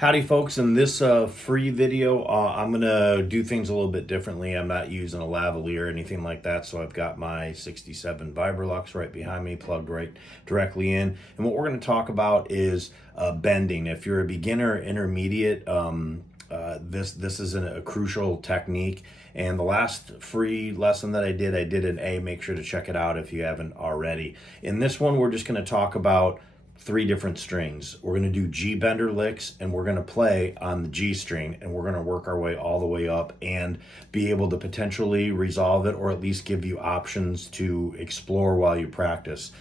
Howdy folks, in this free video, I'm going to do things a little bit differently. I'm not using a lavalier or anything like that, so I've got my 67 Vibrolux right behind me, plugged right directly in. And what we're going to talk about is bending. If you're a beginner, intermediate, this is a crucial technique. And the last free lesson that I did in A. Make sure to check it out if you haven't already. In this one, we're just going to talk about 3 different strings. We're going to do G bender licks, and we're going to play on the G string, and we're going to work our way all the way up and be able to potentially resolve it, or at least give you options to explore while you practice.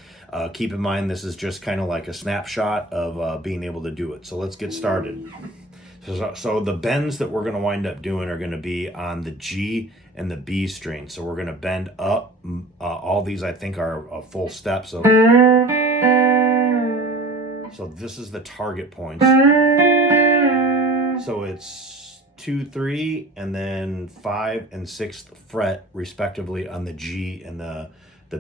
Keep in mind, this is just kind of like a snapshot of being able to do it. So let's get started. So the bends that we're going to wind up doing are going to be on the G and the B string. So we're going to bend up. All these I think are a full step. So this is the target points. So it's 2, 3, and then 5 and 6th fret respectively on the G and the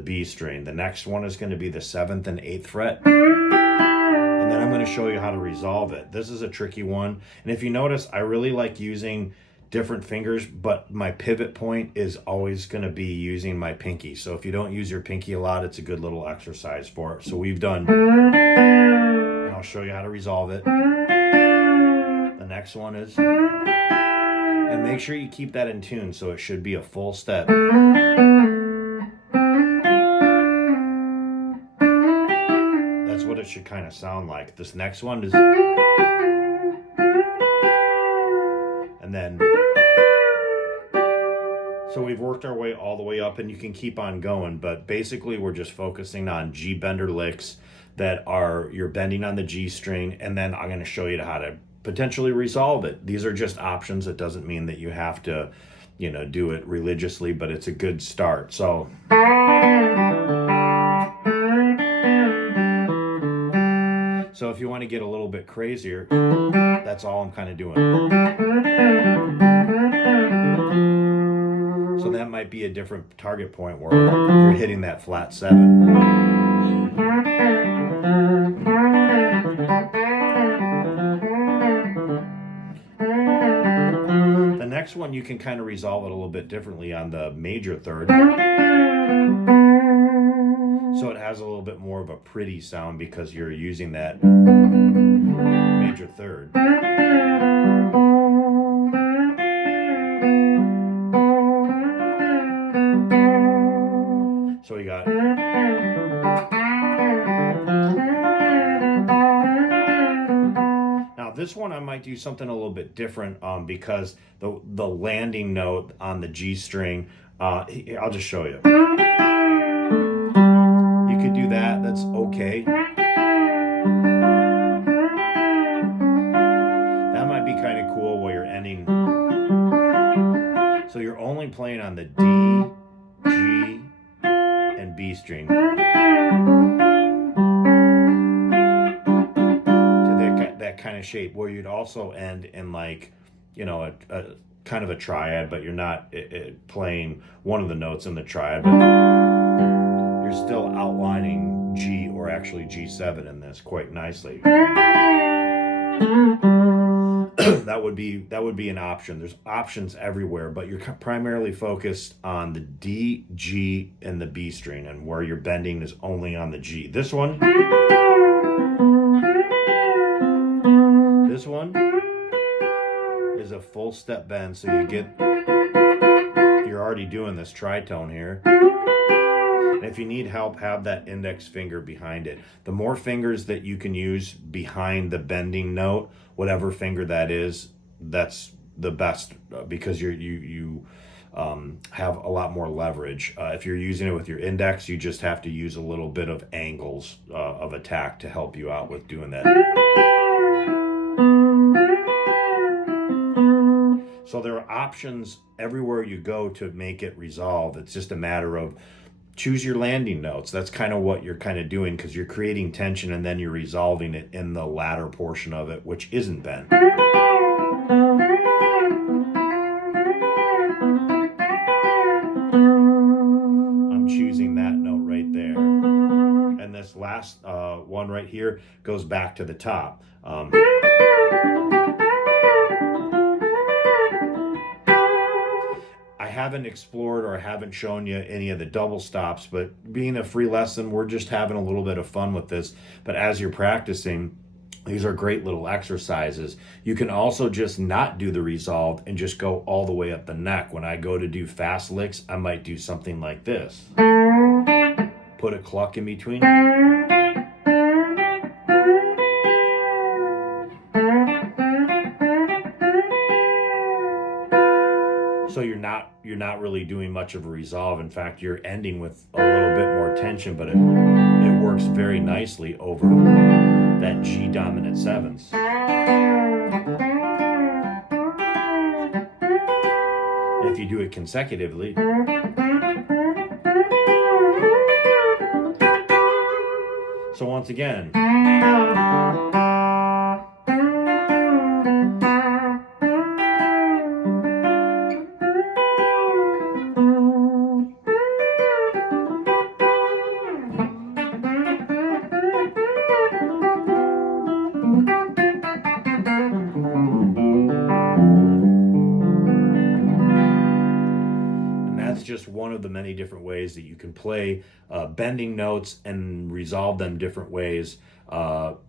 B string. The next one is going to be the 7th and 8th fret. And then I'm going to show you how to resolve it. This is a tricky one. And if you notice, I really like using different fingers, but my pivot point is always going to be using my pinky. So if you don't use your pinky a lot, it's a good little exercise for it. So we've done, and I'll show you how to resolve it. The next one is, and make sure you keep that in tune, so it should be a full step. That's what it should kind of sound like. This next one is, and then, so we've worked our way all the way up, and you can keep on going, but basically we're just focusing on G bender licks that are, you're bending on the G string, and then I'm going to show you how to potentially resolve it. These are just options. It doesn't mean that you have to, do it religiously, but it's a good start. So if you want to get a little bit crazier, that's all I'm kind of doing. So that might be a different target point where you're hitting that flat 7. The next one, you can kind of resolve it a little bit differently on the major third. So it has a little bit more of a pretty sound because you're using that major third. So we got, now this one I might do something a little bit different because the landing note on the G string, I'll just show you. You could do that, that's okay. That might be kind of cool where you're ending. So you're only playing on the D, G, and B string to that kind of shape, where you'd also end in like, a kind of a triad, but you're not playing one of the notes in the triad, but you're still outlining G, or actually G7 in this quite nicely. That would be an option. There's options everywhere, but you're primarily focused on the D, G, and the B string, and where you're bending is only on the G. This one is a full step bend, so you're already doing this tritone here. And if you need help, have that index finger behind it. The more fingers that you can use behind the bending note, whatever finger that is, that's the best, because you have a lot more leverage. If you're using it with your index, you just have to use a little bit of angles of attack to help you out with doing that. So there are options everywhere you go to make it resolve. It's just a matter of choose your landing notes. That's kind of what you're kind of doing, because you're creating tension and then you're resolving it in the latter portion of it, which isn't bent. I'm choosing that note right there. And this last one right here goes back to the top. I haven't explored or I haven't shown you any of the double stops, but being a free lesson, we're just having a little bit of fun with this. But as you're practicing, these are great little exercises. You can also just not do the resolved and just go all the way up the neck. When I go to do fast licks, I might do something like this. Put a cluck in between. So you're not really doing much of a resolve. In fact, you're ending with a little bit more tension, but it works very nicely over that G dominant sevenths. And if you do it consecutively, so once again, that's just one of the many different ways that you can play bending notes and resolve them different ways,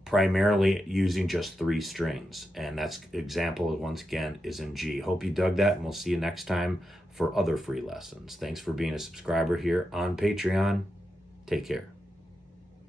primarily using just 3 strings. And that's example, once again, is in G. Hope you dug that, and we'll see you next time for other free lessons. Thanks for being a subscriber here on Patreon. Take care.